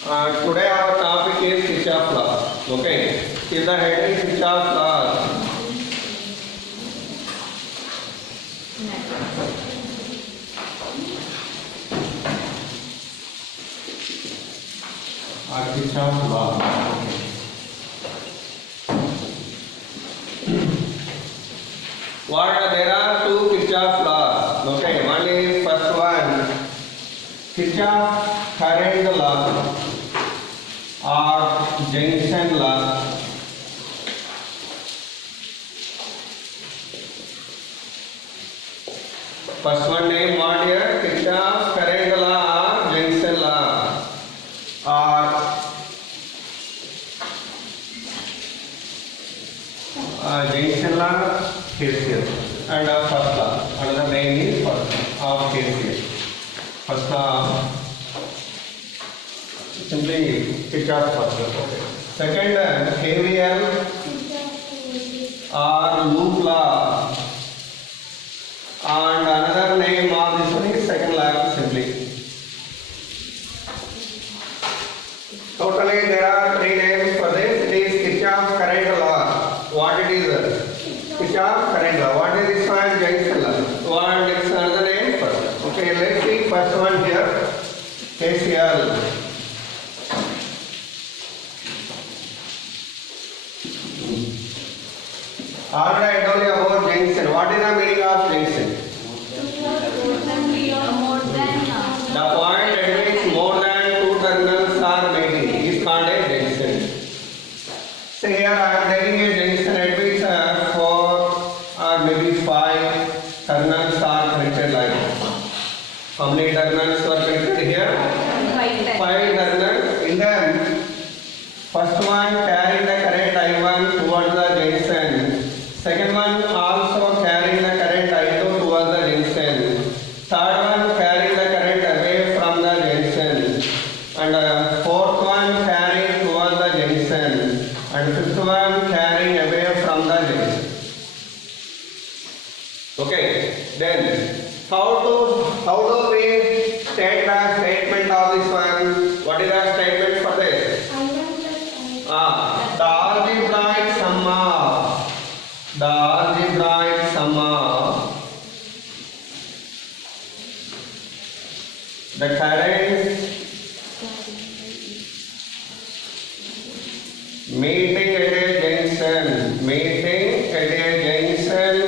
Today our topic is Kirchhoff law. Okay, is the heading Kirchhoff law. Kirchhoff law. There are two Kirchhoff laws. Okay, one is first one Kirchhoff current law or junction law. First one name what here? Kirchhoff current law or junction law or junction law KCL and first law. Another name is first law of KCL. First law simply Kirchhoff first law. Okay. Second KVL or loop law, and another name of this one is second law simply. Totally there are three names for this. It is Kirchhoff current law. What it is? Kirchhoff current law. What is this one? Junction law. What is another name first? Okay, let's see first one here. KCL. Already I told you about junction. What is the meaning of junction? The point at which more than two terminals are meeting is called a junction. So here I am taking a junction at which 4 or maybe 5 terminals are connected like this. How many terminals are connected here? 5 terminals. In them, first one carrying the current I1 towards the junction. Second one also carrying the current I2 towards the junction. Third one carrying the current away from the junction. And fourth one carrying towards the junction. And fifth one carrying away from the junction. Okay, then how do we state the statement of this one? What is the statement for this? The algebraic sum of the currents meeting at a junction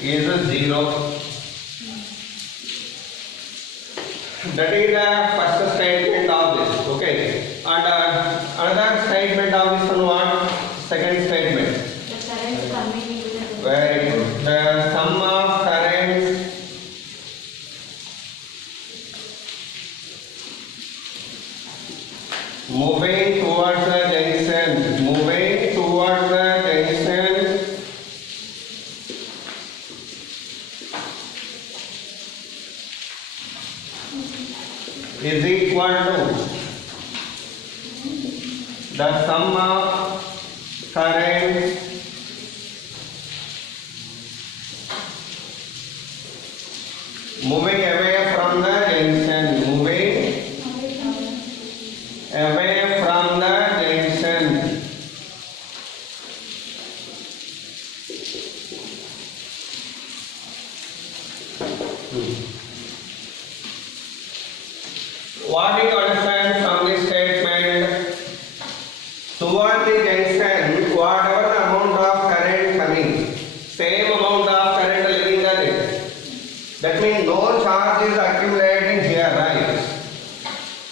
is 0. That is the first statement of this. Okay. And another statement of this one what? Second statement. The current coming into the Very good. The sum of currents moving towards the junction is equal to the sum of currents moving away from the junction. What do you understand from this statement? Toward the junction, whatever the amount of current coming, same amount of current leaving the junction. That means no charge is accumulating here, right?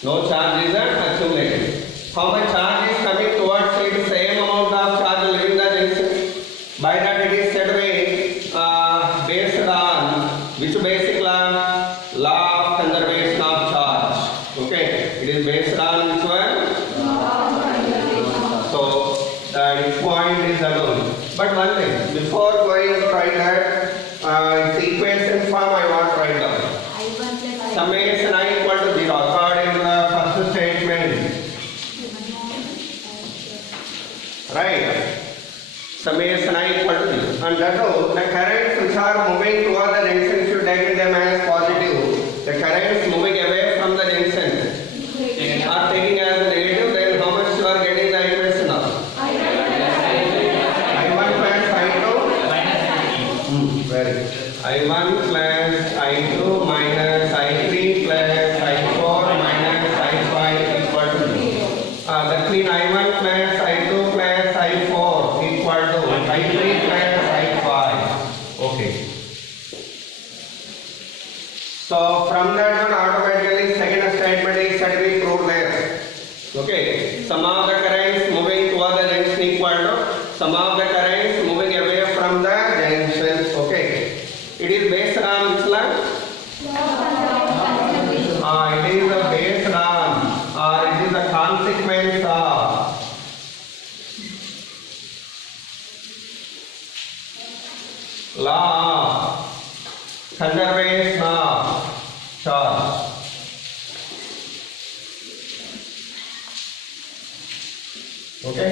No charge is accumulating. How much charge is coming towards it? Same amount of charge leaving the junction. By that it is said to be based on which basic law? Law of conservation of charge. Okay, it is based on which one? So the point is alone. But one thing, before going to write that, it's equation form I want to write down. Summation I equal to 0 according to the first statement. So from that one automatically second statement is said to be proved there. Okay. Some of the currents moving toward the junction equal to some of the currents moving away from the junction. Okay. It is based on which law? It is based on or it is a consequence of law of conservation of charge. Okay,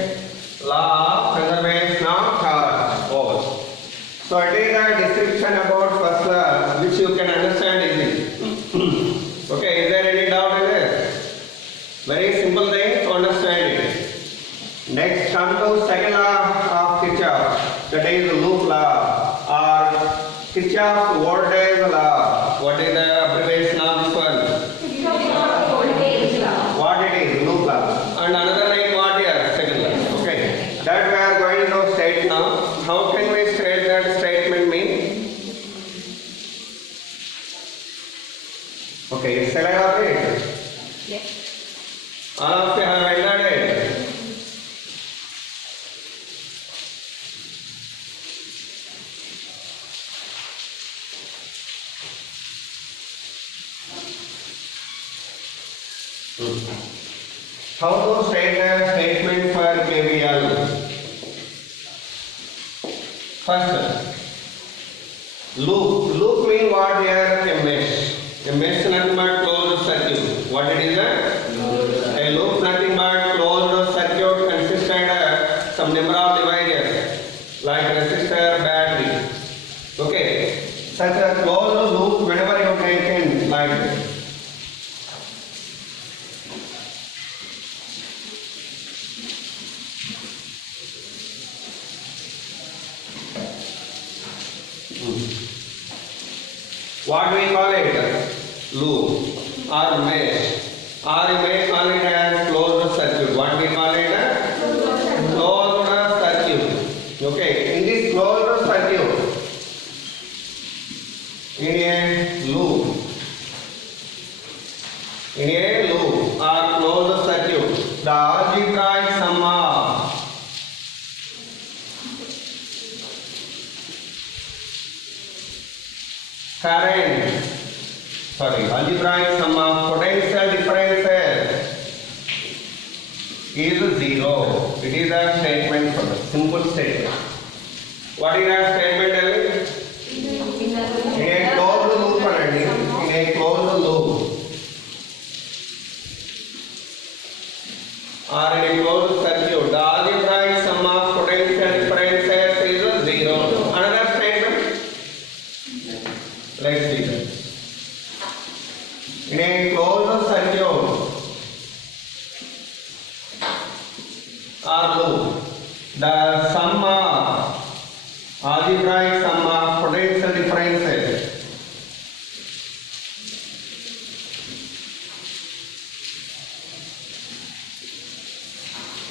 law of conservation of charge. So it is a description about first law which you can understand easily. Okay, is there any doubt in this? Very simple thing to understand it. Next, come to second law of Kirchhoff, that is the loop law or Kirchhoff's voltage law. What is the abbreviation of this one? What it is? Loop law. And another name what here? Second law. Okay, that we are going to state now. How can we state that statement mean? Okay, shall I read it? Yes. All of you have entered it. How to state a statement for KVL? First, loop. Loop means what here? A mesh. A mesh nothing but closed circuit. What it is? A loop nothing but closed circuit consisted of some number of devices like resistor, battery. Okay. Such a closed loop whenever you take in like this. What we call it? Loop or mesh, or you may call it as closed circuit. What we call it? Closed circuit. Okay, in this closed circuit, in a loop or closed circuit, the algebraic sum of algebraic sum of potential differences is 0. It is a statement for the simple statement. What is that statement telling? In a closed loop, in a closed loop or in a closed circuit, the algebraic sum of potential differences is 0. Another statement. Let's see. In a closed circuit or loop, the sum of algebraic sum of potential differences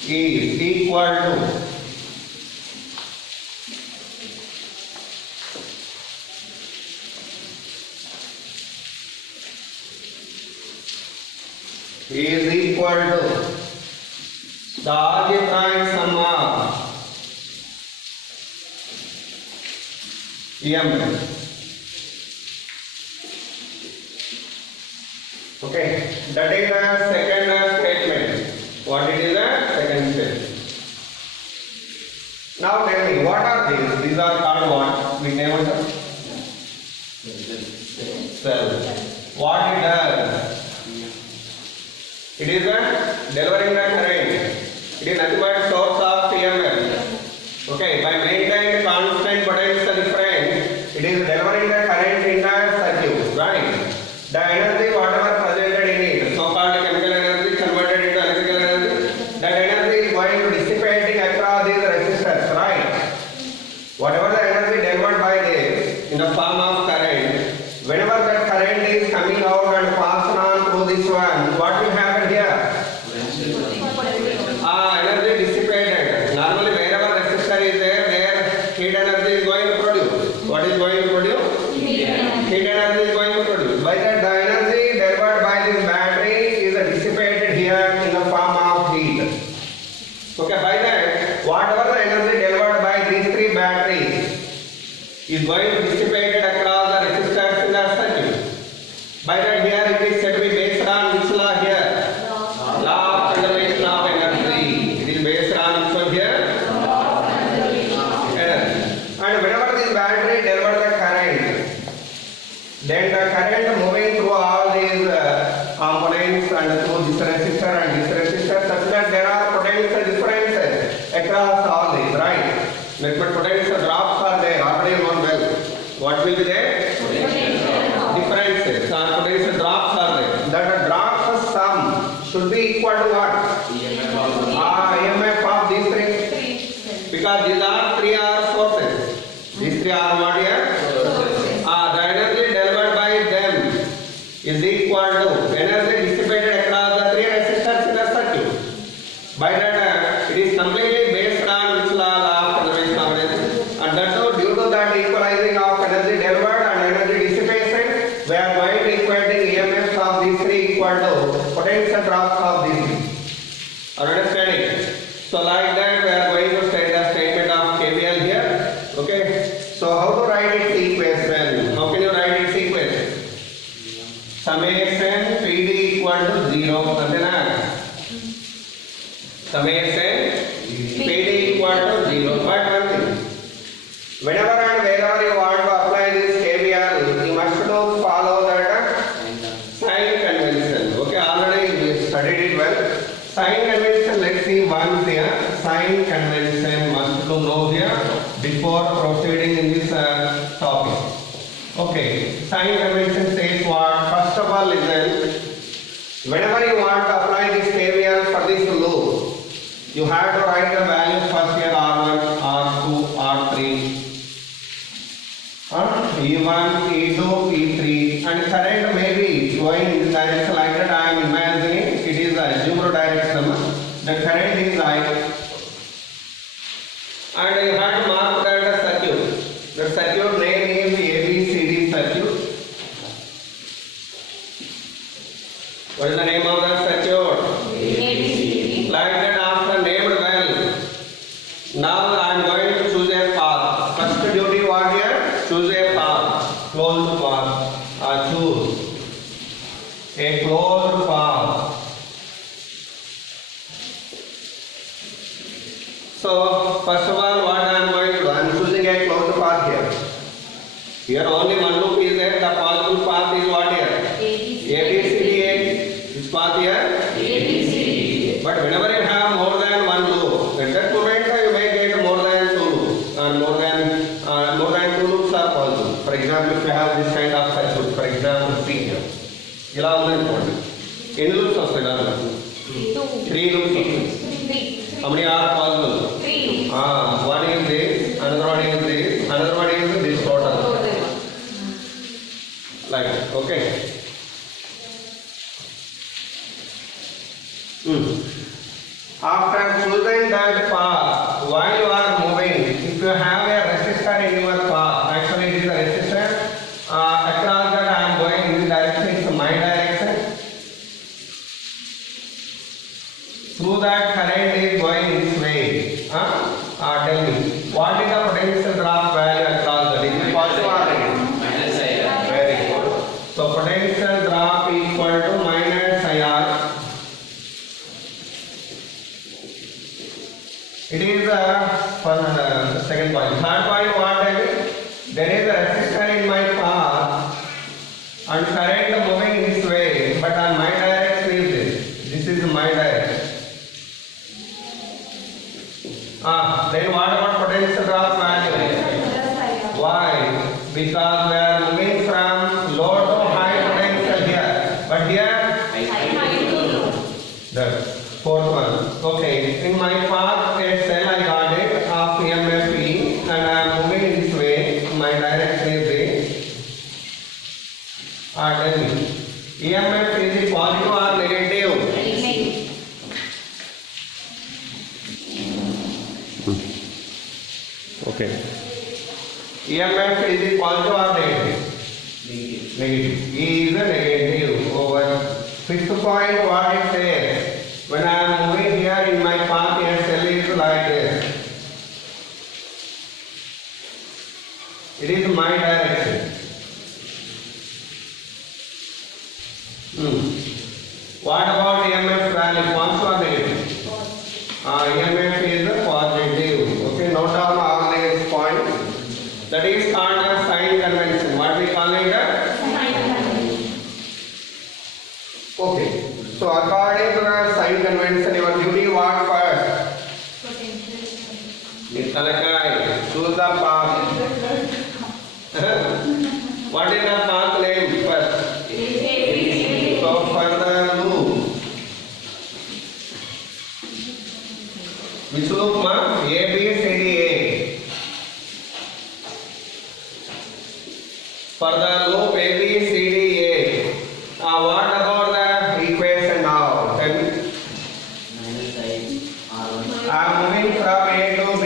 is equal to the algebraic sum of M. Okay, that is the second statement. What it is the second statement. Now tell me, what are these? These are called what? We name it cell. What it does? It is delivering the current. It is nothing but source of EMF. Okay, by maintaining constant potential difference, it is delivering the current in the circuit, right? The energy whatever presented in it, so-called chemical energy converted into electrical energy, that energy is going to dissipating across these resistors, right? Whatever the energy delivered by this in the form of current, whenever that current is coming out and passing on through this one, what will happen here? Energy dissipated. Normally wherever resistor is there heat energy is going to produce. What is going to produce? Heat energy is going to produce. By current moving through all these components and through this resistor and this resistor, such that there are potential differences across all these, right? But potential drops are there, already known well. What will be there? Differences or potential drops are there. That drops sum should be equal to what? EMF of these three. Because these are three R sources. These three are what here? The energy delivered by them is equal to energy dissipated across the three resistors in a circuit. By that, it is completely based on which law of conservation of energy. And that too, due to that equalizing of energy delivered and energy dissipation, we are going to equating EMFs of these three equal to potential drops of these three. Are you understanding? So like that, we are going to state the statement of KVL here. Okay. So how to write its equation? How can you write its equation? Summation PD equal to 0. Summation PD equal to 0. But one thing, whenever and wherever you want to apply this KVL, you must follow that sign convention. Okay, already we studied it well. Sign convention, let's see once here. Sign convention must know here before proceeding in this topic. Okay, sign convention says what? First of all, listen. Whenever you want to apply this KVL for this loop, you have to write the values first here R1, R2, R3, E1, E2, E3, and current may be going in this direction like that. I am imagining it is a assumed direction. The current is I, and you have to mark that circuit. The circuit name is ABCD circuit. What is the name of the circuit? ABCD. Like that, after named well. Now I am going to choose a path. First duty what here? Choose a path. Closed path. Choose a closed path. So first of all, what I am going to do? I am choosing a closed path here. Here only one loop is there. The possible path is what here? ABCD. Which path here? ABCD. But whenever you have more than one loop, at that moment you may get more than two loops, or more than two loops are possible. For example, if you have this kind of circuit, for example, C here, ఇలా ఉందనుకోండి, ఎన్ని loops వస్తాయి దాంట్లో? 3 loops వస్తాయి. How many are possible? 3. One is this, another one is this, another one is this total. Like that, okay. After choosing that path, while you are moving, if you have a resistor in your path, actually it is a resistor, across that I am going in this direction, it's my direction. Through that current is going this way. Tell me, what is the potential drop value across that? Is it positive or negative? Very good. So potential drop equal to minus IR. It is for second point. Third point, what I mean? There is a resistor in my path and current moving this way, but on my direction is this. This is my direction. Then what about potential drop value? Why? Because we are moving from low to high potential here, but here the fourth one. Okay, in my path a cell I got it of EMF E, and I am moving in this way. My direction is this. Tell me, EMF is it positive or negative? Okay. EMF is it positive or negative? Negative. E is a negative. Over. Fifth point, what it says? When I am moving here in my path, a cell is like this. It is my direction. What about EMF value? Positive or negative? EMF is positive. Okay, note down all these points. That is called a sign convention. What we call it? Okay. So according to the sign convention, your duty what first? Talakai. Choose the path. What is the path name first? So for the loop. Which loop ma? A, B, C, D, A. For the loop A, B, C, D, A. What about the equation now? Tell me. I'm moving from A to B.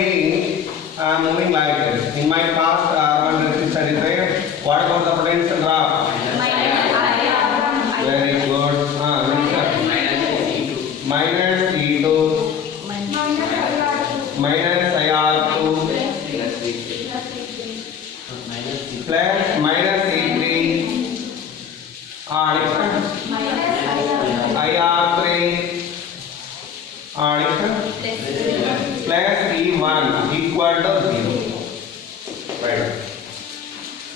I'm moving like this. In my past, R1 resistor is there. What about the potential drop? Very good. Minus E2 minus IR2 plus minus E3 IR3 plus E1 equal to 0. Right.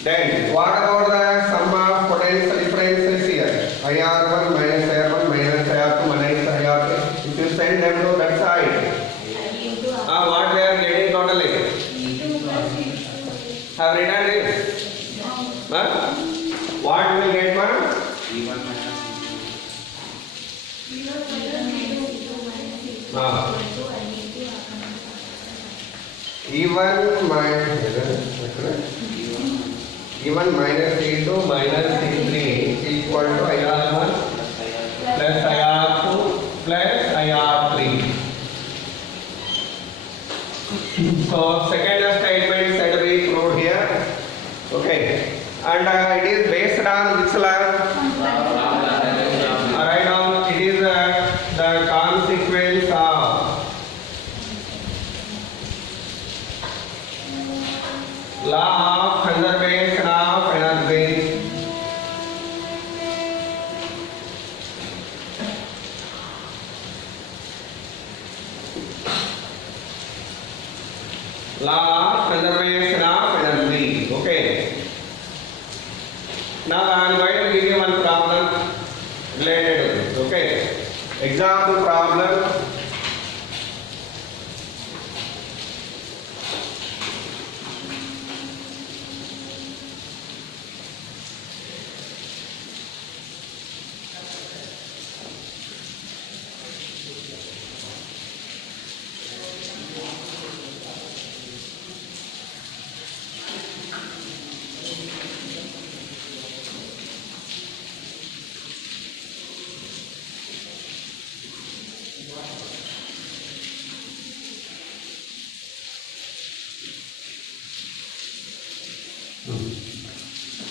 Then what about the sum of potential differences here? IR1 minus IR1 minus IR2 minus IR3. If you send them to that side, what we are getting totally? Have written it? What we will get, man? E1 minus E2 minus E3 equal to IR1 plus IR2 plus IR3. So second statement said to be proved here. Okay. And it is based on which law? Right now it is the consequence of law of conservation of energy. Law of conservation of energy. Okay. Now I am going to give you one problem related to this. Okay. Example problem.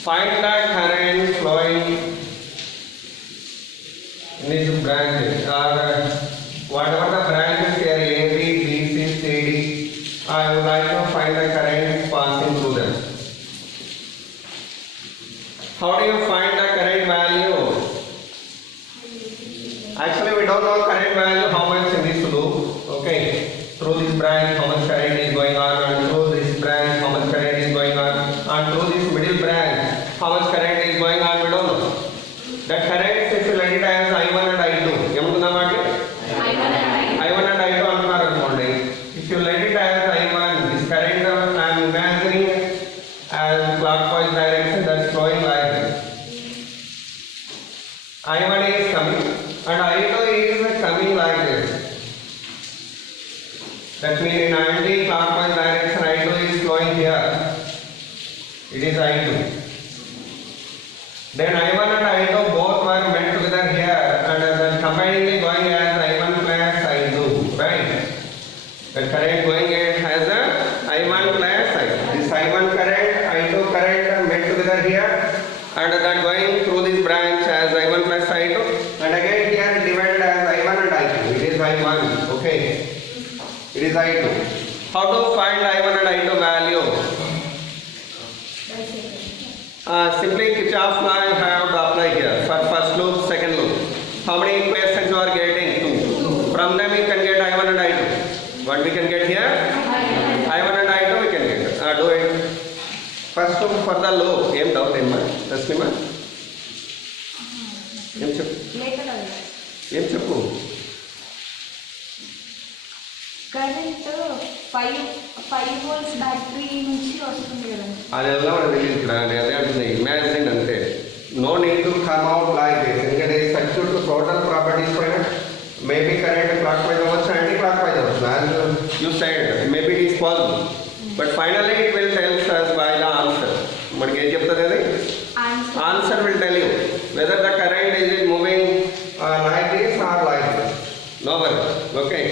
Find the current flowing in these branches or whatever the branches here A, B, B, C, C, D. I would like to find the current passing through them. How do you find the current value? Actually, we don't know current value how much in this loop. Okay, through this branch how much current is going on, and through this branch how much current is going on, and through this middle branch how much current is going on, we don't know. The current, if you let it as I1 and I2, I1 and I2 antunaru anukondi. If you let it as I1, this current I am imagining as clockwise direction that's flowing like this. I1 is coming and I2 is coming like this. That means in anti-clockwise direction I2 is flowing here. It is I2. Then I1 and I2 both were met together here and then combinedly going as I1 plus I2, right? The current going as a I1 plus I2. This I1 current, I2 current are met together here and that going through this branch as I1 plus I2 and again here divided as I1 and I2. It is I1, okay? It is I2. How to find I1 and I2 value? Simply Kirchhoff's law you have to apply here for first loop, second loop. How many equations you are getting? 2. From them you can get I1 and I2. What we can get here? I1 and I2 we can get. Do it. First loop for the loop. Em doubt em ma? Tasnima? ఏం చెప్పు later ఏం చెప్పు current 5 volts battery నుంచి వస్తుంది కదా. అదెల్లా మనకు తెలియదు ఇక్కడ నేను అదే అంటుంది ఇమాజిన్ అంతే no need to come out like this ఎందుకంటే ఈ సర్క్యూట్ టోటల్ ప్రాపర్టీస్ పైన మేబీ కరెంట్ క్లాక్ వైజ్ అవ్వచ్చు యాంటీ క్లాక్ వైజ్ అవ్వచ్చు as you side maybe it is possible but finally it will tells us by the answer మనకి ఏం చెప్తుంది అది answer will tell you whether the current is moving like this or like this no worry okay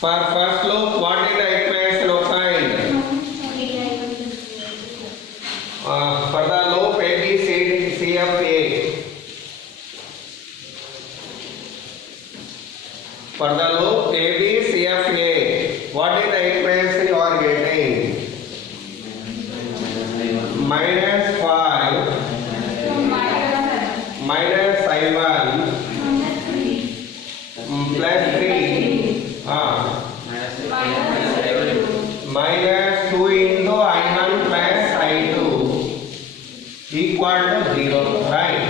For first loop, what is the equation obtained? For the loop A, B, C, D, C, F, A. For the loop A, B, C, F, A. What is the equation you are getting? Minus 5 minus I1 plus 3. Minus 2 into I1 plus I2 equal to 0, right?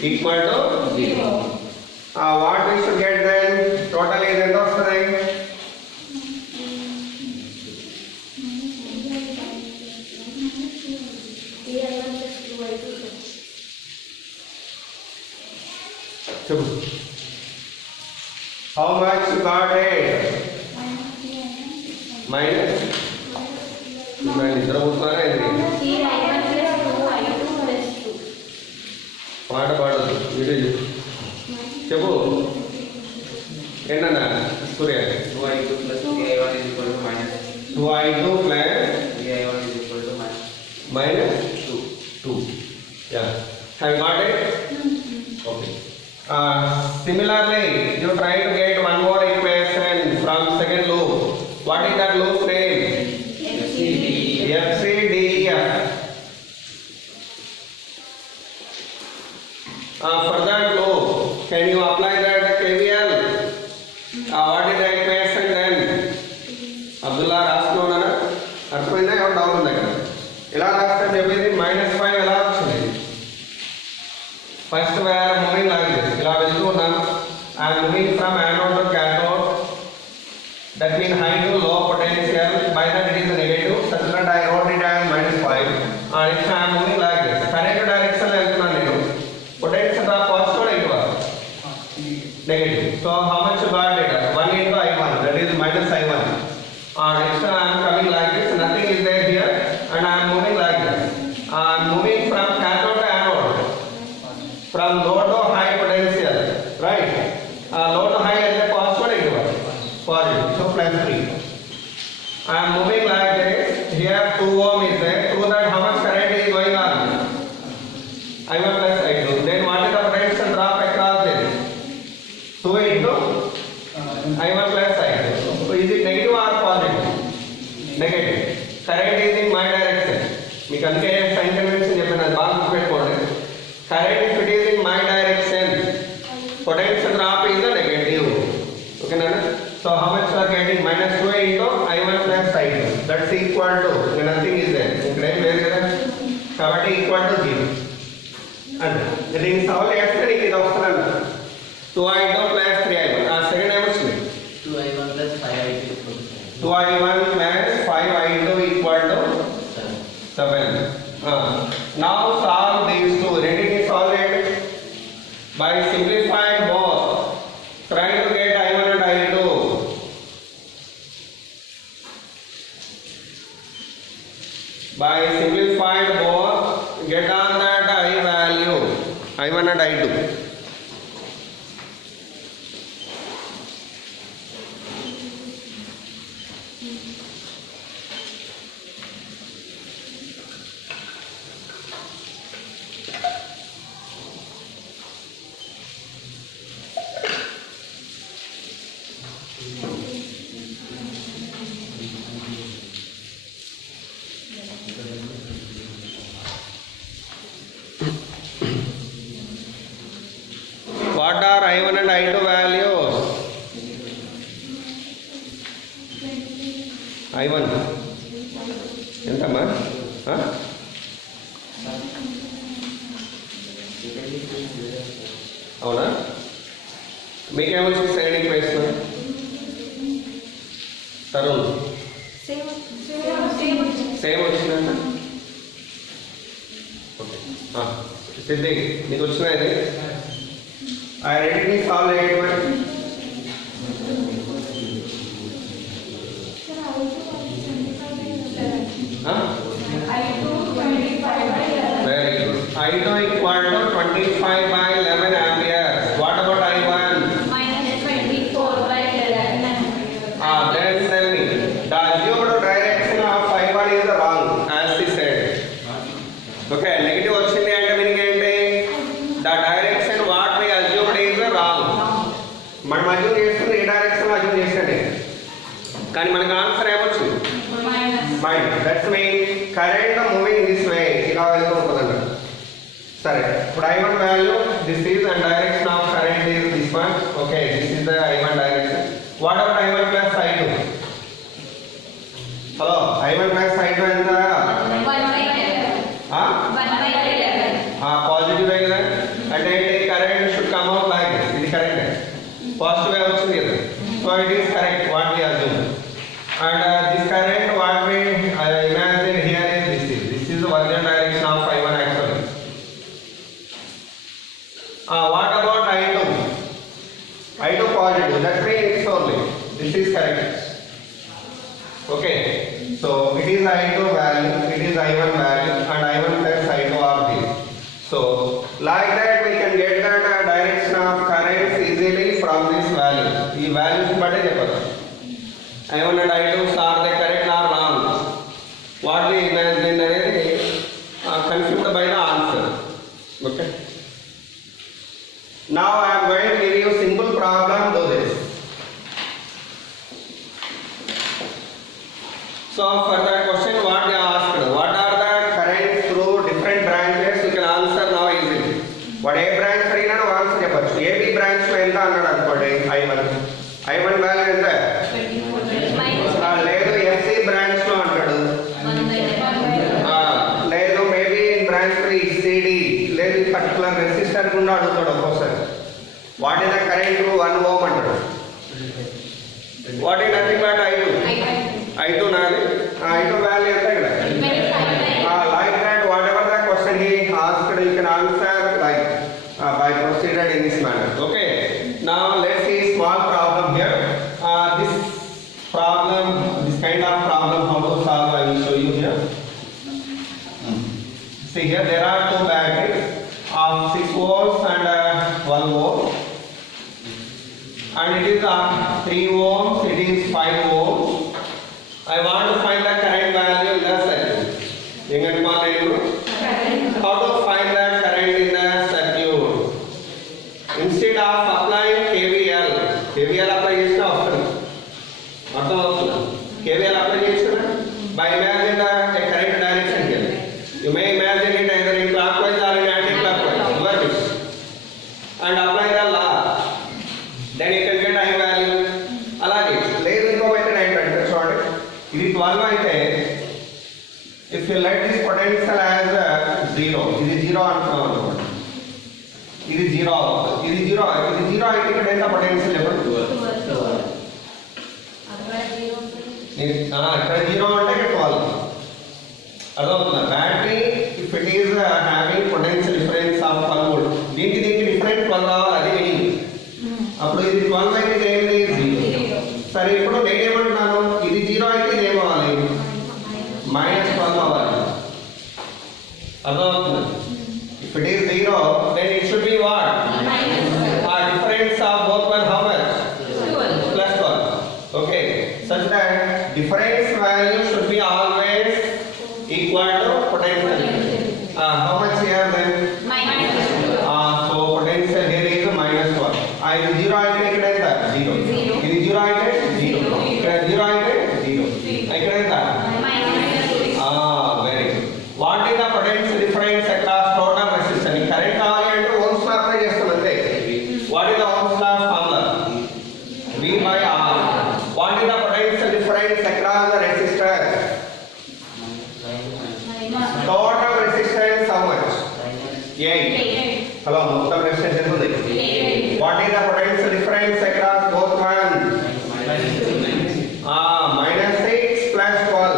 Equal to 0. What we should get then? Total is end of the day. How much you got it? Minus? ఇద్దరు కూర్చున్నారా ఏంటి పాట పాడదు video చెప్పు ఏంటన్నా సూర్య 2i2 plus 3i1 is equal to minus 2i2 plus 3i1 is equal to minus 2. Yeah. Have you got it? Okay. Similarly, you try to get one more equation from second loop. What is that loop name? FCDEF. For that loop, can you apply that KVL? What is the equation then? Abdullah రాస్తున్నానా అర్థమైందా ఏమైనా doubt ఉందా ఇక్కడ ఎలా రాస్తే చెప్పేది -5 ఎలా వచ్చింది first where moving like this ఇలా వెళ్తూ ఉన్నాం I am moving from anode to cathode that means high to low potential by that it is negative such that I wrote it as -5 and if I am moving like this correct direction లో వెళ్తున్నాను నేను potential of positive negative negative so how much you got later 1 into I1 that is minus I1 and next I am coming like this nothing is there here and I am moving like this I am moving from cathode to anode from low to high potential right low to high is positive negative positive so plus 3 I am moving like this here 2 ohm is there through that how much current is going on I1 plus I2 then what is the potential drop across this 2 into I1 plus I2 so is it negative or positive negative current is in my direction మీకు అందుకే sign convention చెప్పాను అది బాగా గుర్తుపెట్టుకోండి current if it is in my direction potential drop is the negative okay na so how much you are getting -2 into I1 plus I2 that's equal to nothing is there ఇక్కడ ఏం లేదు కదా కాబట్టి equal to 0 అంటే దీన్ని solve చేస్తే నీకు ఇది వస్తుంది 2i2 plus 3i1 ఆ సెకండ్ ఏమొస్తుంది 2i1 plus 5i2 equal to 2i1 plus 5i2 equal to 7 now solve these two రెండింటిని solve చేయండి by simplified both try to get I1 and I2 by simplified both get on that I value I1 and I2 I1 and I2 values? I1 ఎంతమ్మా? అవునా? మీకేమొచ్చింది second equation? Tarun same వచ్చిందంట. Okay సిద్ధి నీకు వచ్చినా ఇది? ఆ రెండింటిని సాల్వ్ చేయడం very good. I2 equal to 25 by 11 amperes. What about I1? Then tell me, the assumed direction of I1 is wrong, as she said. Okay, negative వచ్చింది అంటే meaning ఏంటి? The direction what we assumed is wrong. మనం assume చేస్తుంది ఏ direction లో assume చేసండి, కానీ మనకు answer ఏమొచ్చింది? Minus. That's mean current moving this way, ఇలా వెళ్తూ ఉంటుందండి. సరే, ఇప్పుడు I1 value this is and direction of current is this one. Okay, this is the I1 direction. What about I1 plus I2? Hello, I1 plus I2 ఎంత? Positive కదా, అంటే current should come out like this. ఇది correct, positive వచ్చింది కదా, so it is correct what we assume. And this current what we imagine here is this is the vertical direction of I1 actually. What about I2? I2 positive, that means only this is correct. Okay, so it is I2 value, it is I1 value, and I1 plus I2 are these. So like that we can get the direction of currents easily from this value. ఈ values బట్టే చెప్పొచ్చు. I1 and I2 are they correct or wrong? What we imagined అనేది confused by the answer. Okay. Now I am going to give you simple problem. Do this. So for that question, what they asked, what are the currents through different branches? You can answer now easily. What A branch అడిగినా నువ్వు answer చెప్పొచ్చు. AB branch లో ఎంత అన్నాడు అనుకోండి, I1 value ఎంత? లేదు FC branch లో అంటాడు, లేదు మేబీ బ్రాంచ్ 3 CD, లేదు పర్టికులర్ రెసిస్టర్ గుండా అడుగుతాడు ఒక్కోసారి. What is the current 1 ohm అంటాడు. What is nothing but I2 నాది. I2 వాల్యూ ఎంత ఇక్కడ? Like that what ever the question he asked you can answer like by proceeded in this manner. Okay, now let's see small problem here. This kind of problem how to solve I will show you here. See here there are two batteries of 6 volts and 1 volt, and it is 3 ohms, it is 5 ohms. I want to find the current value in the circuit. How to find the current in the circuit? Instead of applying KVL apply చేసినా వస్తుంది, అర్థం అవుతుందా? KVL apply చేసినా by imagine the current direction here. You may imagine it either in clockwise or in anti-clockwise, your wish, and apply the law, then you can get I value. అలాగే లేదు ఇంకో method ఏంటంటే చూడండి, ఇది 12 అయితే if you let this potential as 0, ఇది 0 అనుకున్నాం అనుకోండి, ఇది 0 అవుతుంది, ఇది 0 అయితే ఇక్కడ ఎంత పొటెన్షియల్ చెప్పండి? ఇక్కడ 0 అంటే ఇక్కడ 12. అదవుతుందా? Battery if it is having potential difference of 12 volt, దీనికి డిఫరెన్స్ 12 రావాలి, అది మీనింగ్. అప్పుడు ఇది 12 అయితే ఇది ఏంటి? 0. సరే, ఇప్పుడు నేనేమంటున్నాను, ఇది 0 అయితే ఇది ఏమవ్వాలి? -12 అవ్వాలి. అర్థమవుతుందా? If it is 0, then it should be what? Difference of both one how much? +12. Okay, such that difference value should be always equal to potential. How much here then? -12. So is the potential difference across both ones? Minus 6 plus 12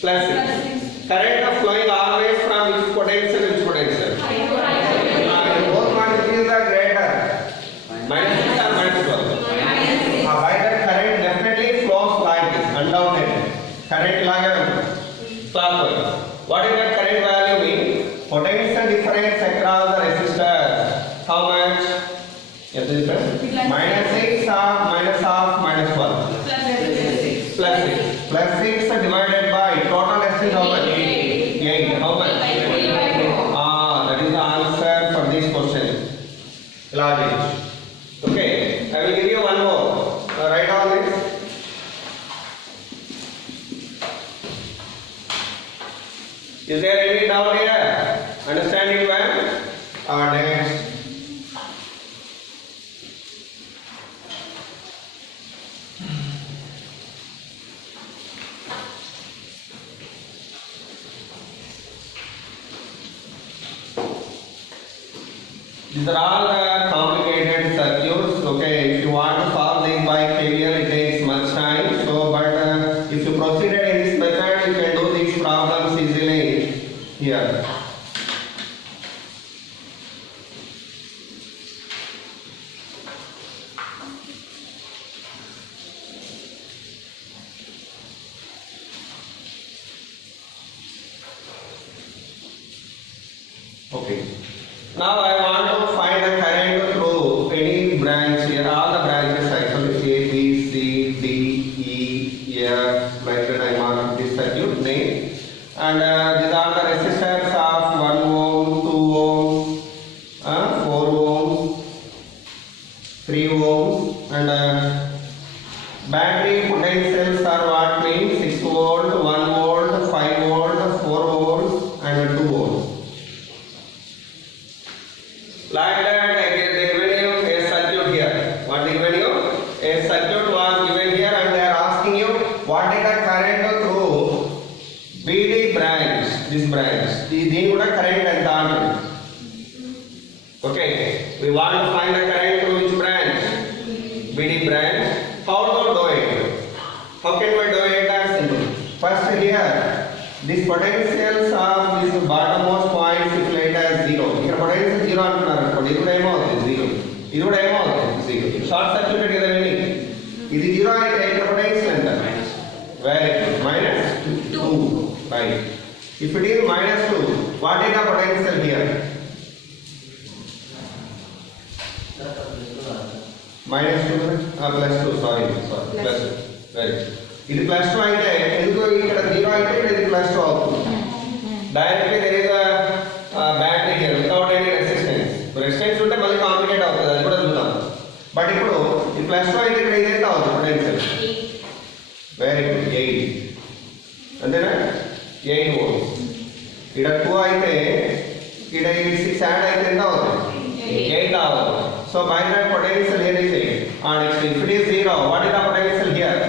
plus 6. Current of flowing always from which potential which potential? Both ones which is the greater? Minus 6 or minus 12? By that current definitely flows like this, undoubted. Current like clockwise. What is that current value mean? Potential difference across the resistor. How much? Yes, the difference? Minus 6 or minus half minus 12? Plus 6. Plus 6 divided by total resistance how much? 8. How much? That is the answer for this question. Logic. Okay, I will give you one more. Write down this. Is there any doubt here? Understand it well? Next. These are all complicated circuits. Okay, if you want to solve this by KVL, it takes much time. So, but if you proceeded in this method, you can do these problems easily here. Okay. Now I want to find the current through any branch here. All the branches actually A, B, C, D, E, F. Like that I mark this circuit name. And these are the resistors of 1 ohm, 2 ohm, 4 ohm, 3 ohm, and battery potentials are what means 6 volt, 1 volt, 5 volt, 4 volt, and 2 volt. Like that, they given you a circuit here. What they given you? A circuit was given here, and they are asking you what is the current through BD branch. This branch. This would current and current. Okay. We want to find the current through which branch? BD branch. How to do it? How can we do it? That's simple. First here, this potentials of this bottommost point is laid as 0. Here potential 0 antunaru. This would aim out 0. This would aim out 0. Short circuit is the meaning. This 0 and the potential enter. Very good. Minus 2. Right. If it is minus 2, what is the potential here? Minus 2 plus 2. Sorry. Plus 2. Very good. It is plus 2 అయితే ఎందుకు ఇక్కడ 0 అయితే ఇది plus 2 అవుతుంది. Directly there is a battery here without any resistance. Resistance ఉంటే మళ్ళీ complicate అవుతుంది, అది కూడా చూద్దాం. బట్ ఇప్పుడు ఈ ప్లస్ 2 అయితే ఇక్కడ ఇదైతే అవుతుంది పొటెన్షియల్. Very good. 8 అంతేనా? 8 వోల్ట్స్. ఇక్కడ 2 అయితే ఇక్కడ 6 యాడ్ అయితే ఎంత అవుతుంది? 8 అవుతుంది. So by that potential here is 8. Next if it is 0, what is the potential here?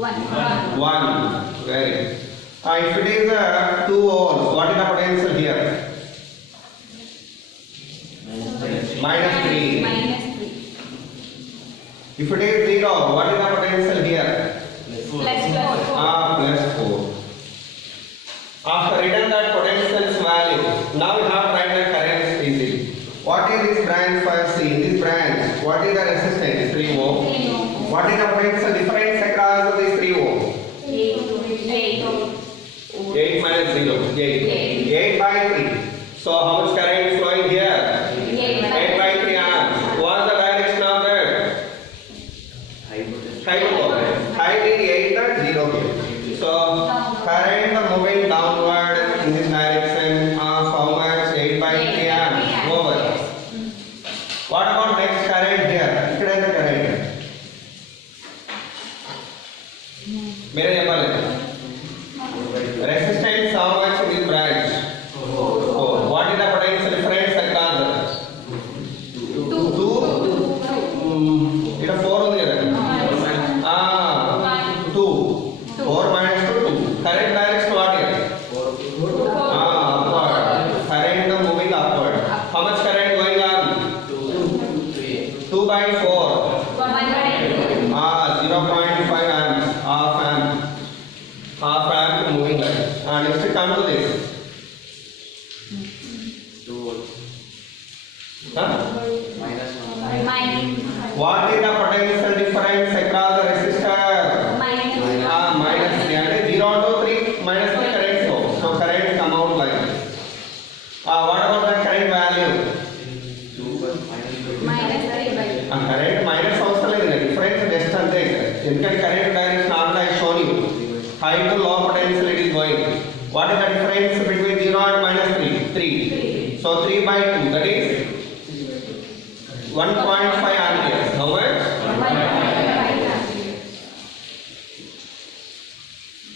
1. Very good. If it is 2 volts, what is the potential here? Minus 3. If it is 0, what is the potential here? Plus 4. After written that potential's value, now we have to write the current easily. What is this branch first? See, in this branch, what is the resistance? 3 ohm. What is the potential difference across these 3 ohm? 8 minus 0. 8 by 3. So how much current flowing here? 8 by 3 amps. What is the direction of that? High to low. High is 8 and 0 here. So current moving downward in this direction of how much? 8 by 3 amps. Over. What about next current here? Here is the current. मेरे చెప్పాలి. Resistance how much in this branch? 4. What is the potential difference across that? 2. ఇక్కడ 4 ఉంది కదా? 2. 4 minus 2, 2. Current direction what here? Upward. Current moving upward. How much current What is the potential difference across the resistor? Minus. Minus 3 and 0 to 3 minus 3 current flow. So current come out like this. What about the current value? 2 plus minus 2. Minus 3 by 2. Current minus also like the difference just and there. In current direction I have shown you. High to low potential it is going. What is the difference between 0 and minus 3? 3. So 3 by 2 that is 1.5 amperes. How much? 1.5 amperes.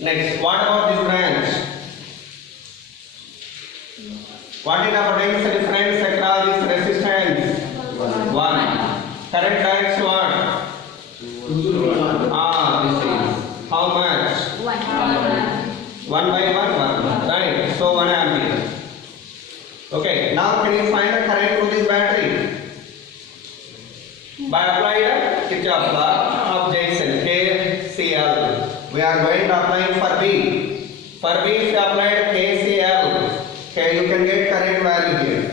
Next, what about this branch? What is the potential difference across this resistance? 1. Current direction what? This is how much? 1 by 1. Right. So 1 ampere. Okay. Now can you find the current through this battery? By applying Kirchhoff's law of Janssen, KCL. We are going to apply for B. For B, if you applied KCL, okay, you can get current value here.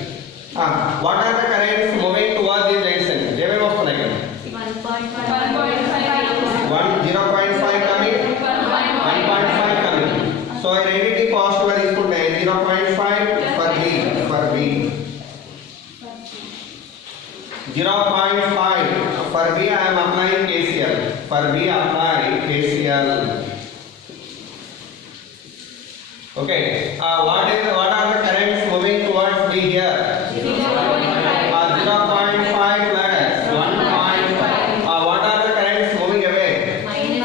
What are the currents moving towards this junction? They will open again. 1.5 coming, 1.5 coming. So I ready to positive is put 0.5 for B. 0.5 for B I am applying KCL. For B apply KCL. Okay. What are the currents moving towards B here? 0.5 plus 1.5. What are the currents moving away? Minus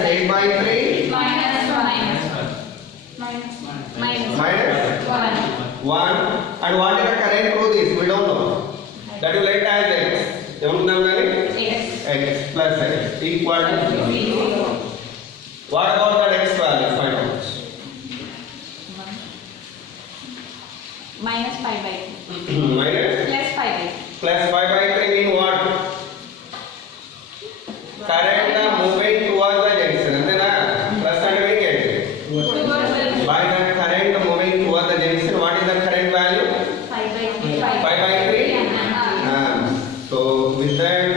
8 by 3. Minus 1. And what is the current through this? We don't know. That will let as X. X plus X equal to 0. What about the next value? Find out. Minus 5 by 2. Minus Plus 5 by 2. plus 5 by 3 mean what? Current moving towards the junction. And then plus and we get. By the current moving towards the junction, what is the current value? 5 by 3. 5 by 3? So with that,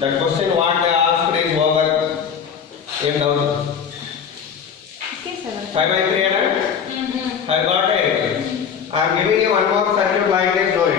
the question what they asked is over. Came down. 5 by 3 and I got it. I am giving you one more circuit like this, do it.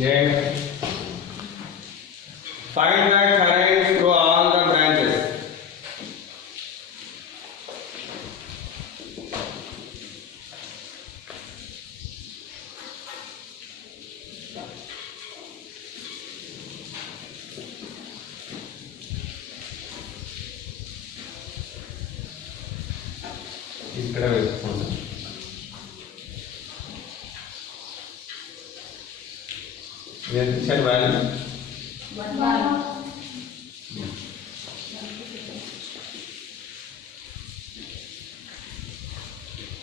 Then find the current through all the branches. ఇక్కడ వేసుకోండి. Then set value. 1.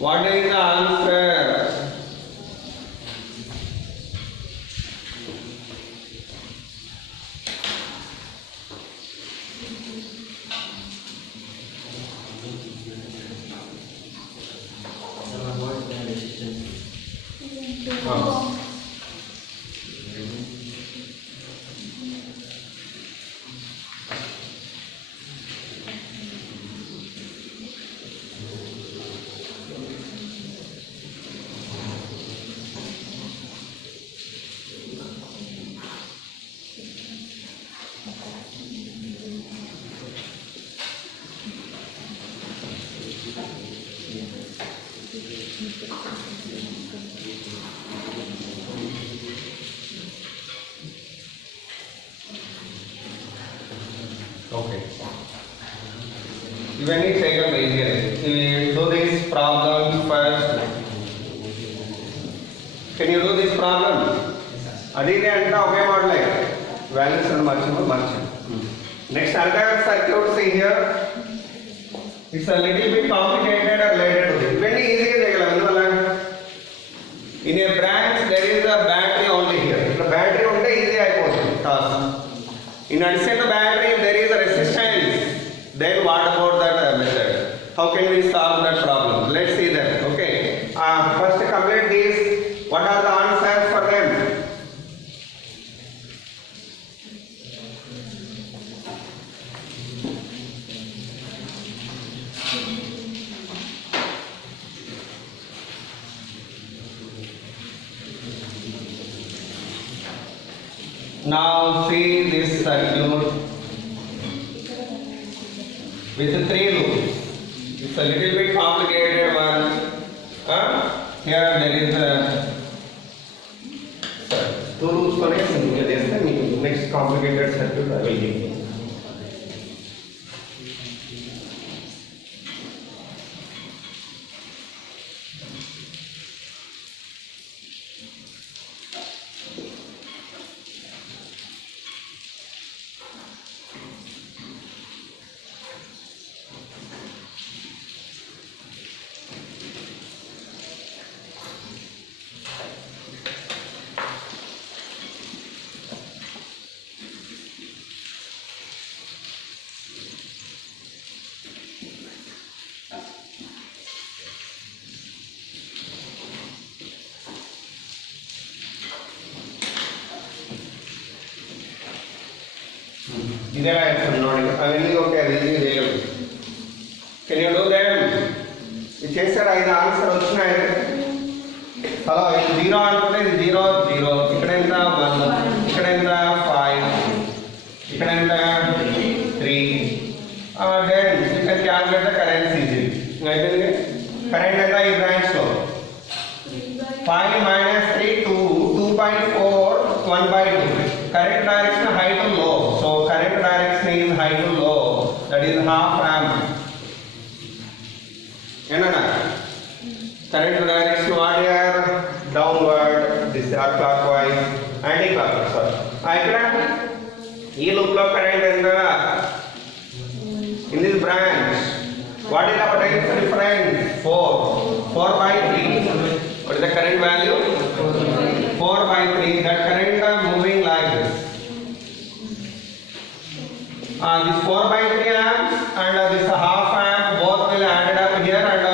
What is the answer? What is the resistance? Okay. ఇవన్నీ చేయగలరు ఈజీగా. Do this problem first. Can you do this problem? అది ఇదే అంటే ఒకే మోడలే. Values అని మార్చాము. Next other circuit, see here. It's a little bit complicated or related to this. ఇవన్నీ ఈజీగా చేయగలం. ఎందువల్ల? In a branch there is a battery only here. ఇక్కడ బ్యాటరీ ఉంటే ఈజీ అయిపోతుంది task. In addition to battery there is a resistance. Then what about that method? How can we solve that problem? Let's see that. Okay. First complete this. What are the answers for them? Now see this circuit with 3 loops. It's a little bit complicated one. Here there is a 2 loops connected. Next complicated circuit I will give you. ఇదే రాస్తాను నోడి అవన్నీ okay అది easy చేయగలరు. Can you do them? ఇది చేశారు 5 answer వచ్చినాయి. Hello ఇది 0 అనుకుంటే ఇది 0 0 ఇక్కడ ఎంత 1 ఇక్కడ ఎంత 5 ఇక్కడ ఎంత 3 then you can calculate the current easy. అయిపోయింది. కరెంట్ ఎంత ఈ బ్రాంచ్ లో 5 minus 3 2 2.4 1/2. Current direction high to low. So current direction is high to low. That is half amp. Enna? Current direction what here? Downward. This is clockwise. Anti-clockwise. Sorry. Ikkada ee loop lo current enta in this branch. What is the potential difference? 4/3. What is the current value? 4/3. That current are moving like this. This 4/3 amps and this half amp both will added up here and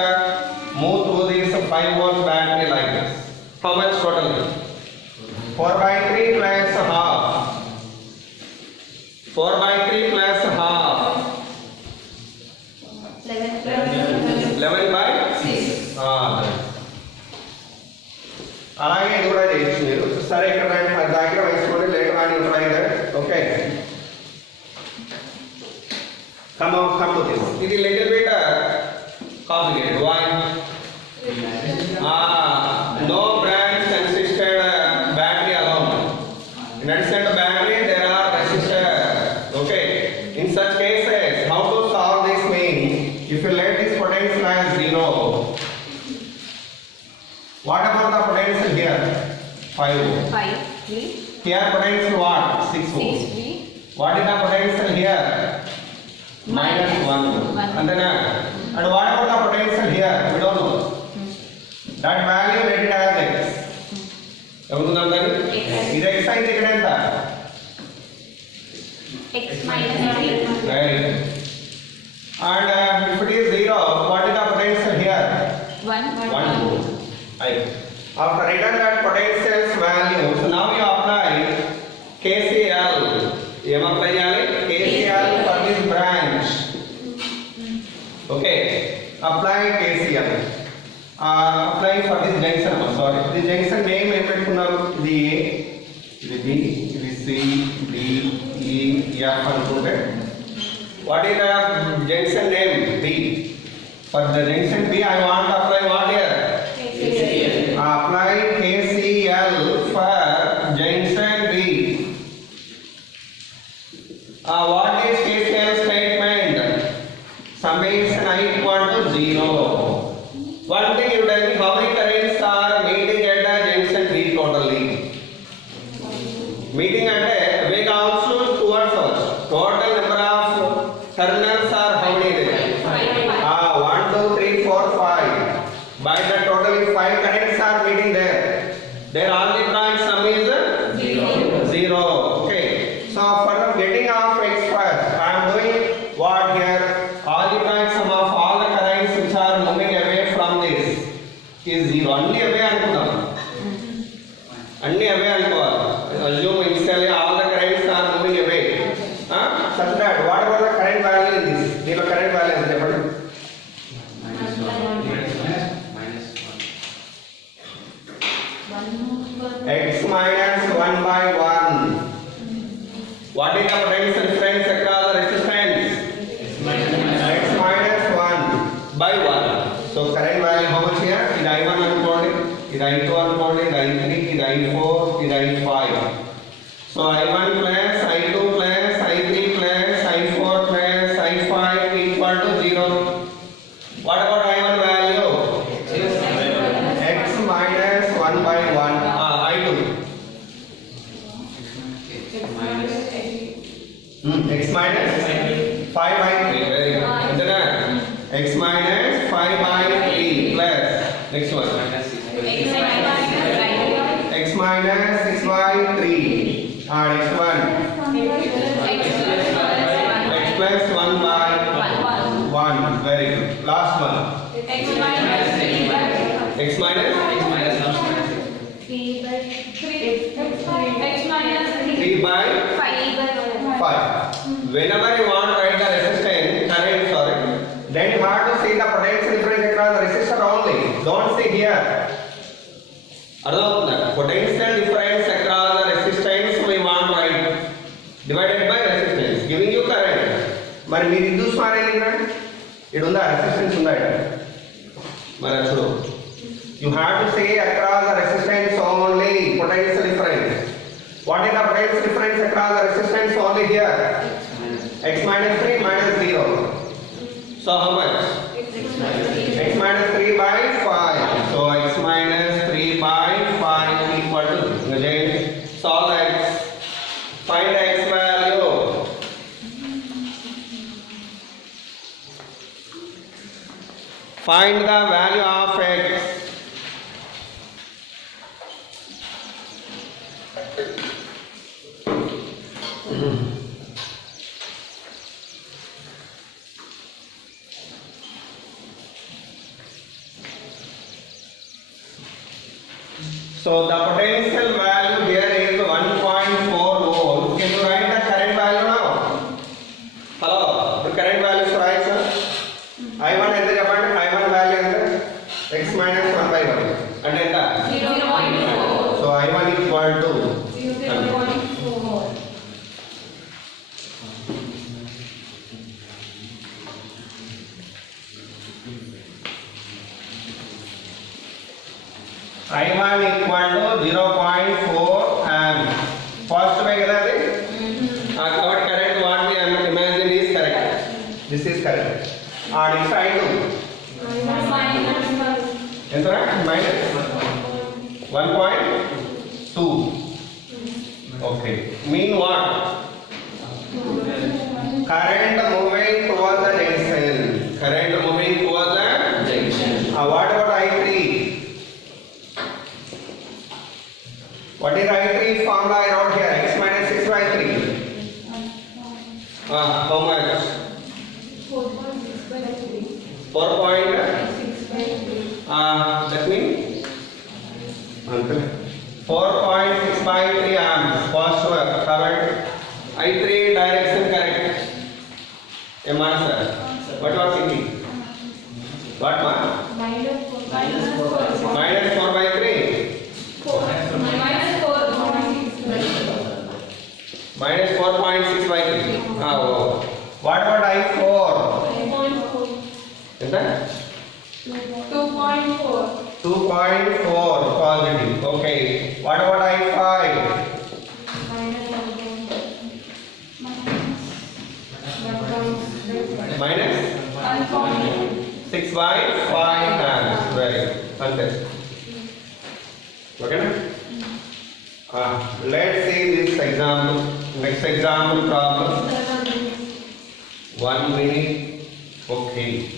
move through this 5 volts battery like this. How much total? 4/3 plus half. 4/3 plus half. 11/6. అలాగే ఇది కూడా చేయొచ్చు మీరు. సరే ఇక్కడ దగ్గర వేసుకోండి. Later on you try that. Okay. come to this. It is little bit complicated. Why? No branch consisted battery alone. In addition to battery, there are resistors. Okay. In such cases, how to solve this means? If you let this potential as 0, what about the potential here? 5 volt. 5 3 Here potential what? 6 volt. 6 3 What is the potential here? Minus 1. And then and what about the potential here? We don't know. That value let it as x. Everything done? Is x size ఇక్కడ ఎంత? x minus 3. Right. And if it is 0, what is the potential here? 1 1 volt. Right. After return that potential's value, so now you apply KCL. ఏం apply చేయాలి? KCL for this branch. Okay. Apply KCL. Apply for this junction. Sorry. This junction name ఏం పెట్టుకున్నారు? ఇది A, ఇది B, ఇది C, D, E, F అనుకుంటే. What is the junction name? B. For the junction B, I want to apply what here? KCL. Apply KCL for junction B. What is KCL Meeting అంటే we counts towards us. Total number of terminals are how many there? 1, 2, 3, 4, 5. By the total is 5 currents are meeting there. Their algebraic sum is 0. Okay. So for the getting of x first, I am doing what here? Algebraic sum of all the currents which are moving away from this is 0. అన్ని అవే అనుకుందాం. అన్ని అవే అనుకోవాలి. Assume initially all the currents are moving away. Such that what was the current value in this? దీనిలో current value ఎంత చెప్పండి? X minus 1 by 1. What is the potential difference across the resistance? X minus 1 by 1. So current value how much here? ఇది I1 అనుకోండి, ఇది I2 అనుకోండి, ఇది I3, ఇది I4, ఇది I5. So I1 plus I2 plus I3 plus I4 plus I5 equal to 0. What about I1 value? X minus 1 by 1. I2. X minus 5 by 3. Very good. X minus 5 by 3 plus next one. X minus 6 by 3. Next one. X plus 1 by 1. Very good. Last one. X minus 3 by 5. Whenever you want to write the resistance, current, sorry, then you have to see the potential difference across the resistor only. Don't see here. అర్థమవుతుందా? Potential difference across the resistance we want to write divided by resistance, giving you current. మరి మీరు ఇది చూస్తున్నారేంటి? ఇక్కడ ఉందా resistance ఉందా? మరి చూడు, you have to say across the resistance only potential difference. What is the potential difference across the resistance only here? X minus 3 minus 0. So how much? X minus 3 by 5. So x minus 3 by 5 equal to, again, solve x. Find x value. Find the value of x. So the potential value here is 1.4 volts. Can you write the current value now? Hello, the current value is right, sir. I1 enter చెప్పండి. I1 value ఎంత? X minus 1 by 1. అంటే ఎంత? 0.4. So I1 equal to 0.4. I1 equal to 0.4 amp. First way కదా అది? కాబట్టి current what we imagine is correct. This is correct. Next I2. ఎంత? Minus 1.2. Okay. Mean what? Current moving towards the junction. Current moving towards the junction. What about I3? What is I3 formula I wrote here? X minus 6 by 3. How much? 4 point. That means 4.6 by 3 amps. Positive current. I3 direction correct. A answer. What was thinking? What ma? Minus 4 by 3. Minus 4.6 by 3. Oh. What about I4? Is that? 2.4 positive. Okay. What about I5? Minus 6 by 5 amps. Right. Fantastic. Okay. Let's let's see this example. Next example problem. 1 minute. Okay.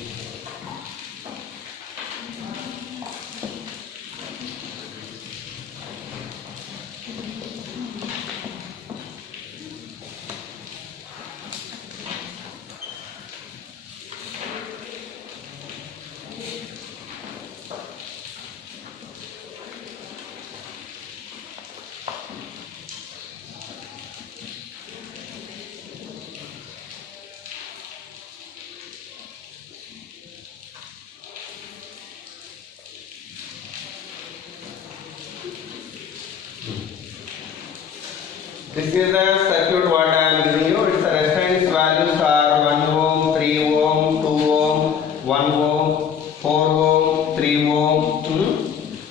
This is the circuit what I am giving you. Its resistance values are 1 ohm, 3 ohm, 2 ohm, 1 ohm, 4 ohm, 3 ohm.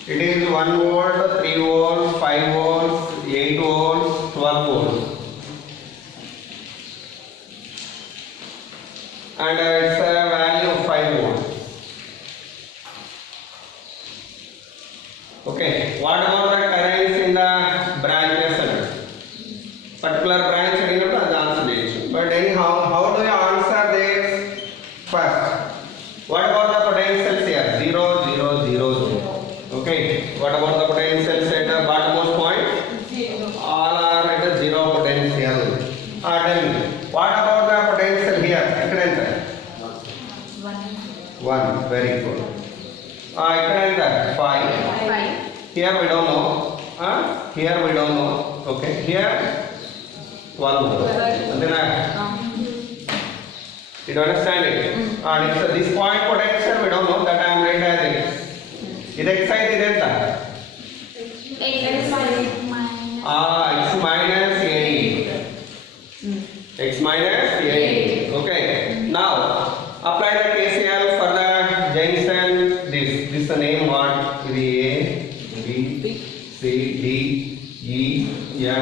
It is 1 volt, 3 volts, 5 volts, 8 volts, 12 volts. And its value of 5 volts. Okay, what about the currents in the branches? Particular branch the answer. But anyhow, how do you answer this first? What about the potentials here? 0, 0, 0, 0. Okay. What about the potentials at the bottommost point? 0. All are at a 0 potential. Tell me. What about the potential here? 1. Very good. 5. 5. Here we don't know. Here we don't know. Okay. Here 12. And then you don't understand it. And it's this point potential we don't know that I am writing as it. It excite is enta. X X minus 8. X minus 8. Okay. Now apply the KCL for the junction. This is the name what? This A, B, C, D, E, F,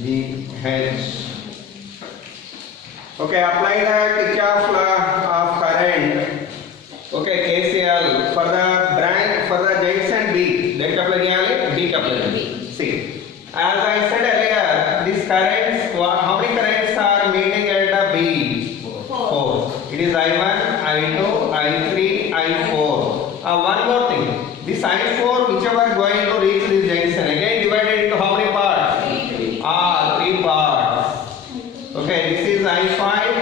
G, H. Okay, apply the Kirchhoff law of current. Okay, KCL for the branch for the junction B. Decoupled decoupled. See, as I said earlier, these currents. How many currents are meeting at the B? 4. It is I1, I2, I3, I4. One more thing. This I4, whichever going to reach this junction, again divided into how many parts? 3 parts. Okay, this is I5,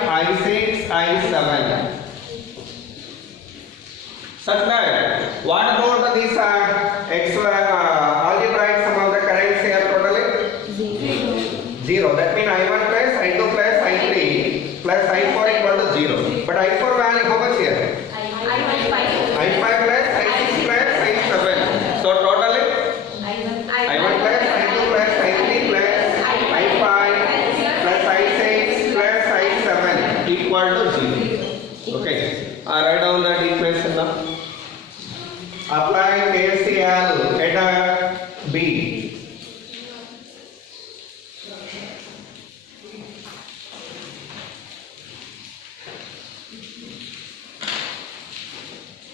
I6, I7. Such that, what about this algebraic sum of the currents here totally? 0. That means I1 plus I2 plus I3 plus I4 equal to 0. But I4 value how much here? I5 plus I6 plus I7. So totally I1 plus I2 plus I3 plus I5 plus I6 plus I7 equal to 0. Okay. Write down the equation now. Apply KCL at B.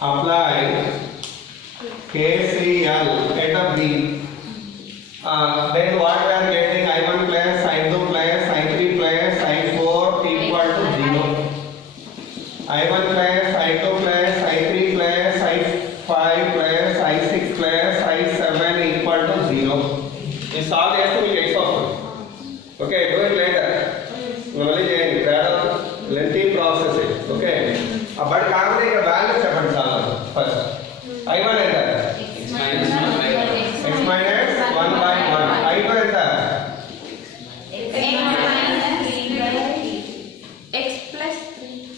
Apply KCL at B. Then what we are getting? I1 plus I2 plus I3 plus I4 equal to 0. I1 plus I2 plus I3 plus I5 plus I6 plus I7 equal to 0. This all has to be X of 1. Okay, do it later. Normally, lengthy process it. Okay. But calculate the value first. I1 enter. X minus 1 by 1. I2 enter. X plus 3.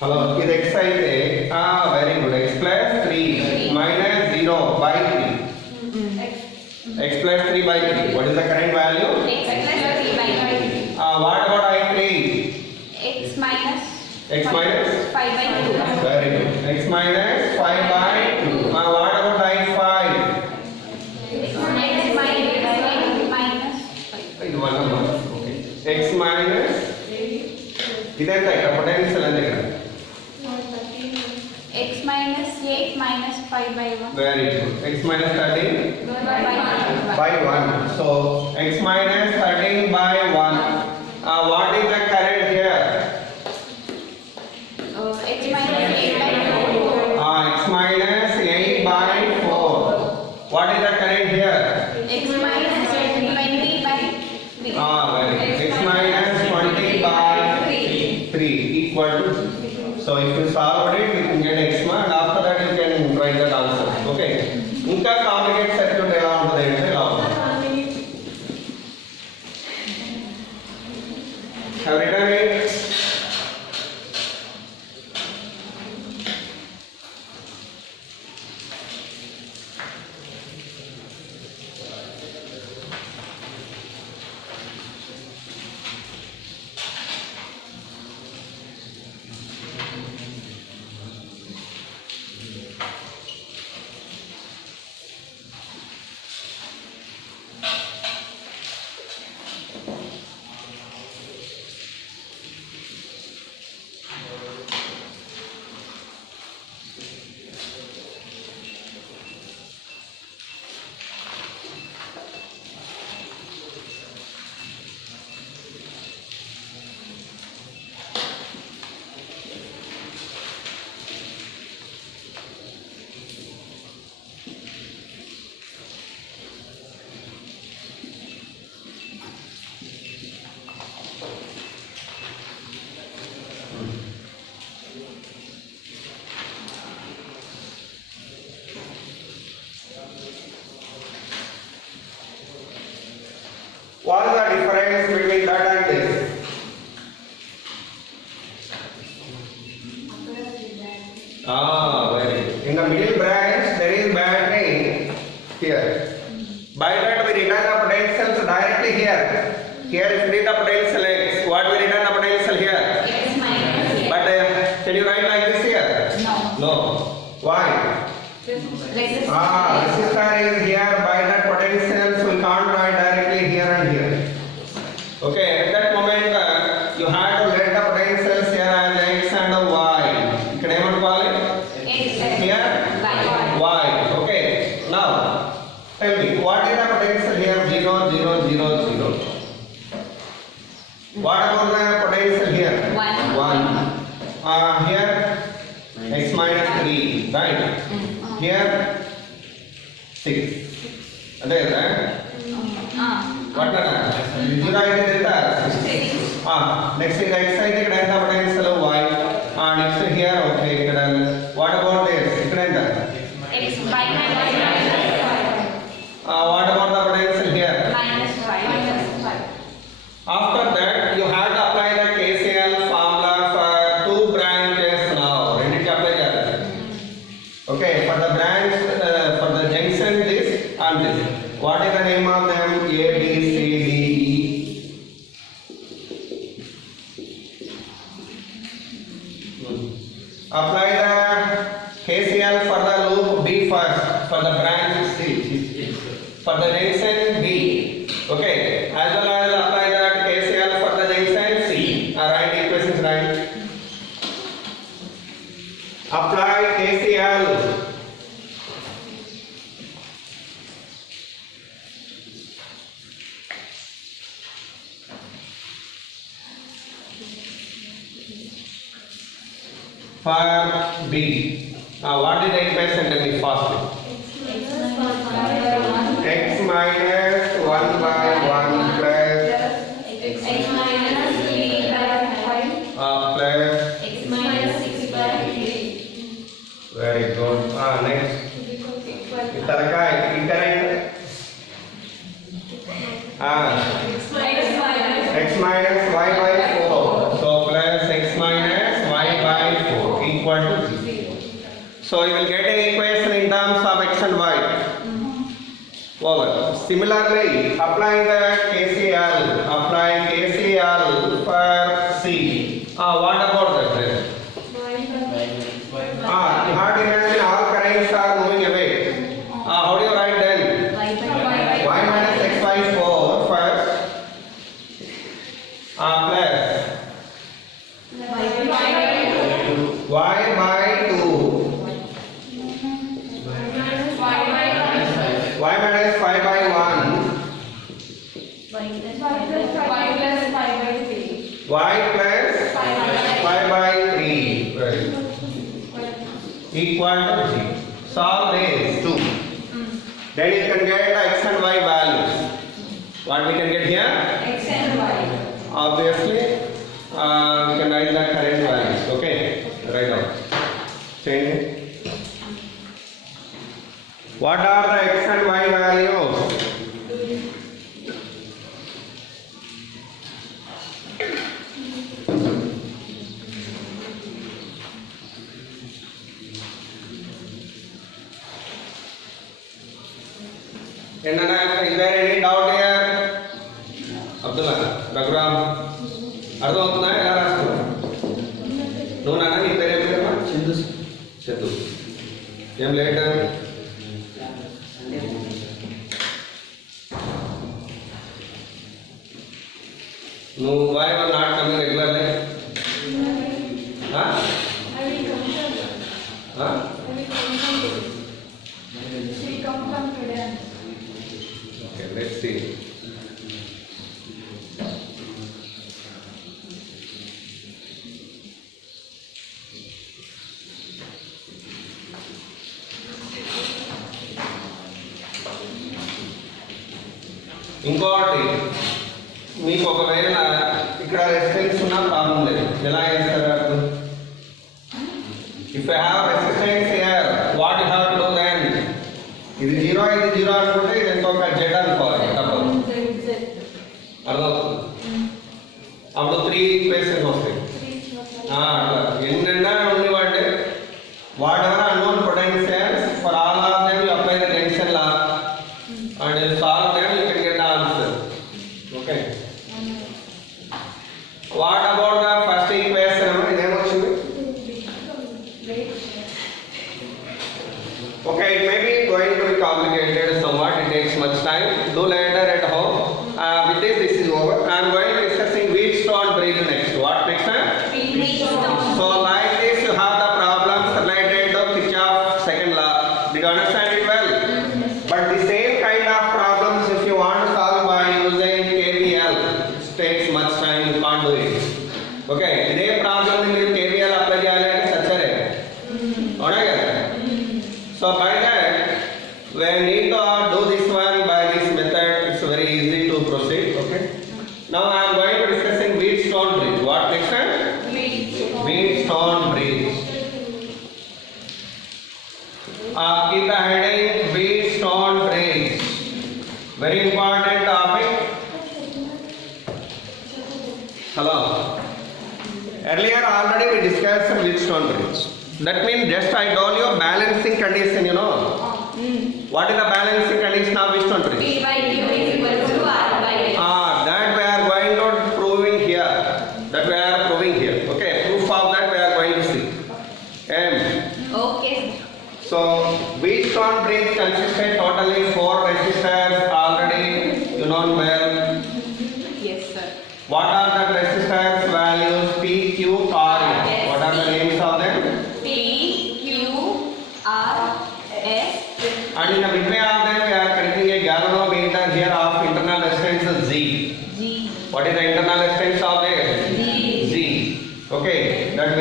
Hello, this X is very good. X plus 3 minus 0 by 3. X plus 3 by 3. What is the current value? X plus 3 by 3. What about I3? X minus 5 by 2. Very good. X minus 5 by 2. What about I5? X minus 1 number. Okay. X minus. Potential X minus 8 minus 5 5 by 1. Very good. X minus 13 By by 1. So x minus 13 by 1. What is the current here? X minus 8 by 4. X minus 8 by 4. What is the current here? X minus 20 by 3. Very good. X minus 20 by 3 equal to 0. So if you solve it, you can get x and after that you can write the answer. Okay. ఇంకా complicate circuit ఎలా ఉంటుంది అంటే ఇలా ఉంటుంది. Have written it. What is the difference between that and this? Very good. In the middle branch, there is battery here. By that we return the potentials directly here. Here if we read the potential X, what we return the potential here? X minus 8. But can you write like this here? No. No. Why? Resistance. Resistor is here. By that potentials we can't write directly here and here. Okay, at that moment you have to let the potentials here as X and Y. ఇక్కడ ఏమనుకోవాలి? Here Y. Okay. Now tell me what is the potential here? 0 0 0 0. What about the potential here? 1. Here x minus 3, right? Here 6. అదే కదా? What is that? 0 అయితే ఎంత? 6. Next is x అయితే ఇక్కడ ఎంత potential? Y. Next here okay ఇక్కడ. What about this? ఇక్కడ ఎంత? X by minus 5. What about the potential here? Minus 5. After that, you have to apply the KCL formula for 2 branches now. Ready to apply that? Okay, for the branch, for the junction this and this. What is the name of them? A, B, C, D, E. Apply the KCL for the loop B first, for the branch C. For the junction B. Okay, as well as apply that KCL for the junction C. Alright, equations right. Apply KCL. For B. What is the equation? Tell me fast. X minus 1 by 1 plus X minus 3 by 5. Plus. X minus 6 by 3. Very good. Next. Tarka, incorrect. X minus y by 4. So plus x minus y by 4 equal to 0. So you will get an equation in terms of x and y. Over. Similarly, applying the KCL. Apply KCL for C. What about that? You have to imagine all currents are moving away. How do you write then? Y minus x by 4 first. Plus y by 2 Y plus 5 by 3. Right. Equal to G. Solve this 2. Then you can get the x and y values. What we can get here? Obviously, we can write the current values. Okay, write down. Change it. What are the x and y values? Is there any doubt here? Abdullah, Raghuram, అర్థం అవుతుందా ఎలా రాస్తున్నా నువ్వు నాన్న నీ పేరు ఏం పేరు చందు ఏం లేట్ నువ్వు why you are not coming regularly? Okay, let's see. ఇంకోటి మీకు ఒకవేళ ఇక్కడ రెసిస్టెన్స్ ఉన్న ప్రాబ్లం లేదు ఎలా చేస్తారు అప్పుడు if I have resistance here what you have to do then ఇది 0 ఇది 0 అనుకుంటే ఇది ఇంకొక z అనుకోవాలి తప్పదు అర్థమవుతుంది అప్పుడు 3 ఈక్వేషన్స్ వస్తాయి అట్లా ఎన్నైనా ఉండేవాడి whatever unknown potentials for all of them you apply the tension law and you solve them you can get the answer. Okay. What about the first equation? Okay, it may be going to be complicated somewhat. It takes much time. Do later at home. With this is over. I am going to discussing Wheatstone bridge next. What next time? So like this you have the problems related to Kirchhoff's second law. Did you understand it well? But the same kind of problems if you want to solve by using KVL, it takes much time, you can't do it. Okay, ఇదే problem ని మీరు KVL apply చేయాలంటే సచ్చరే అవునా కదా so by that we need to do this one by this method. It's very easy to proceed. Okay, now I am going to discussing Wheatstone bridge. What next time? Wheatstone bridge. Keep the heading Wheatstone bridge. Very important topic. Hello. Earlier already we discussed Wheatstone bridge. That means just I told you balancing condition, you know. What is the balancing condition of Wheatstone bridge? That we are going to proving here. Okay, proof of that we are going to see. Okay. So Wheatstone bridge consisted totally 4 resistors already you know well. Yes, sir. What are the resistors values P, Q, R? What are the names of them? P, Q, R, S. And in the midway of them we are connecting a galvanometer here of internal resistance Z. G. What is the internal